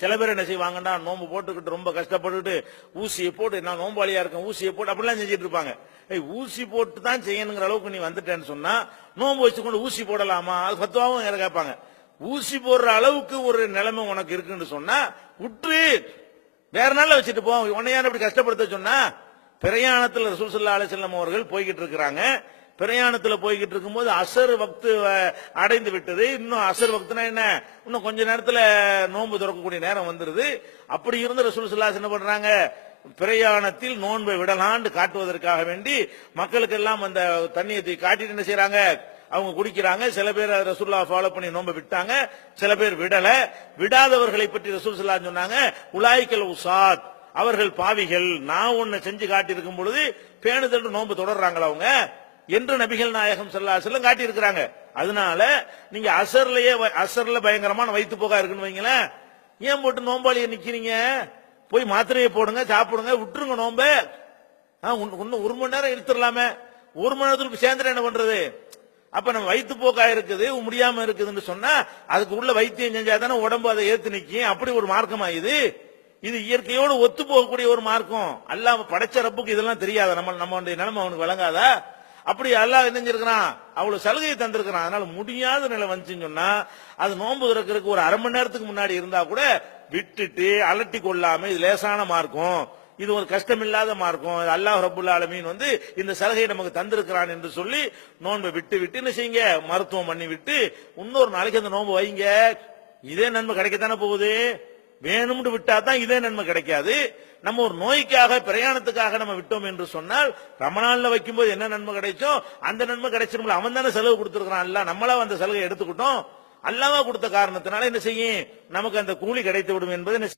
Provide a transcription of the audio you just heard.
சில பேர் என்ன செய்வாங்கன்னா நோம்பு போட்டுக்கிட்டு ரொம்ப கஷ்டப்பட்டுட்டு ஊசியை போட்டு நான் நோம்பாளியா இருக்கேன் ஊசியை போட்டு அப்படிலாம் செஞ்சுட்டு இருப்பாங்க. ஊசி போட்டு தான் செய்யணுங்கிற அளவுக்கு நீ வந்துட்டேன்னு சொன்னா நோம்பு வச்சுக்கொண்டு ஊசி போடலாமா? அது பத்துவாவும் வேற கேட்பாங்க. ஊசி போடுற அளவுக்கு ஒரு நிலைமை உனக்கு இருக்குன்னு சொன்னா விட்டு வேற நாள் வச்சுட்டு போவோம் உன்னையான இப்படி கஷ்டப்படுத்த சொன்னா? பிரயாணத்தில் ரசூல் ஸல்லல்லாஹு அவர்கள் போய்கிட்டு இருக்கிறாங்க. பிரயாணத்துல போய்கிட்டு இருக்கும்போது அசர் வக்து அடைந்து விட்டது. இன்னும் அசர் வக்துனா என்ன? இன்னும் கொஞ்ச நேரத்துல நோன்பு திறக்கக்கூடிய நேரம் வந்துருது. அப்படி இருந்த ரசூல் சுல்லாஸ் என்ன பண்றாங்க? பிரயாணத்தில் நோன்பை விடலான்னு காட்டுவதற்காக வேண்டி மக்களுக்கு எல்லாம் அந்த தண்ணியை காட்டிட்டு என்ன செய்யறாங்க அவங்க குடிக்கிறாங்க. சில பேர் ரசூல்லா ஃபாலோ பண்ணி நோன்பை விட்டாங்க. சில பேர் விடல. விடாதவர்களை பற்றி ரசூல் ஸல்லல்லாஹு சொன்னாங்க உலாய்க்கல் உசாத். அவர்கள் பாவிகள். நான் ஒன்னு செஞ்சு காட்டியிருக்கும் பொழுது பேணுதல் நோன்பு தொடர்றாங்களா அவங்க? என்று நபிகள் நாயகம் சொல்லா செல்லும் காட்டி இருக்கிறாங்க அதனால நீங்க அசர்லயே வ- அசர்ல பயங்கரமான வயிற்று போகா இருக்குன்னு வைங்களேன். ஏன் போட்டு நோம்பாளிய நிக்கிறீங்க? போய் மாத்திரையை போடுங்க சாப்பிடுங்க விட்டுருங்க நோம்ப. இன்னும் ஒரு மணி நேரம் எடுத்துடலாமே ஒரு மணி நேரத்துக்கு சேர்ந்துட்டு என்ன பண்றது? அப்ப நம்ம வயிற்று போக்கா இருக்குது முடியாம இருக்குதுன்னு சொன்னா அதுக்கு உள்ள வைத்தியம் செஞ்சா தானே உடம்பு அதை ஏத்து நிக்கும். அப்படி ஒரு மார்க்கமா இது? இது இயற்கையோடு ஒத்து போகக்கூடிய ஒரு மார்க்கம். அல்லாம படைச்ச ரப்புக்கு இதெல்லாம் தெரியாத? நம்ம நம்மளுடைய நிலைமை அவனுக்கு வழங்காதா அப்படி அல்லாஹ் என்ன செஞ்சிருக்கிறான்? அவ்வளவு சலுகையை தந்திருக்கிறான். அதனால முடியாத நிலை வந்துச்சுன்னு சொன்னா அது நோன்பு திறக்கிறதுக்கு ஒரு அரை மணி நேரத்துக்கு முன்னாடி இருந்தா கூட விட்டுட்டு அலட்டி கொள்ளாம இது லேசான மார்க்கும் இது ஒரு கஷ்டமில்லாத மார்க்கம் அல்லாஹ் ரபுல் ஆலமீன் வந்து இந்த சலுகையை நமக்கு தந்திருக்கிறான் என்று சொல்லி நோன்பை விட்டு விட்டு என்ன செய்யுங்க? மருத்துவம் பண்ணி விட்டு இன்னொரு நாளைக்கு அந்த நோன்பு வைங்க. இதே நன்மை கிடைக்கத்தானே போகுது? வேணும்னு விட்டா தான் இதே நன்மை கிடைக்காது. நம்ம ஒரு நோய்க்காக பிரயாணத்துக்காக நம்ம விட்டோம் என்று சொன்னால் ரமணான்ல வைக்கும்போது என்ன நன்மை கிடைச்சோ அந்த நன்மை கிடைச்சிருமில்ல அவன் தானே செலவு கொடுத்துருக்கான் அல்ல நம்மளா அந்த சலுகை எடுத்துக்கிட்டோம். அல்லாவா கொடுத்த காரணத்தினால என்ன செய்யும்? நமக்கு அந்த கூலி கிடைத்து விடும் என்பது என்ன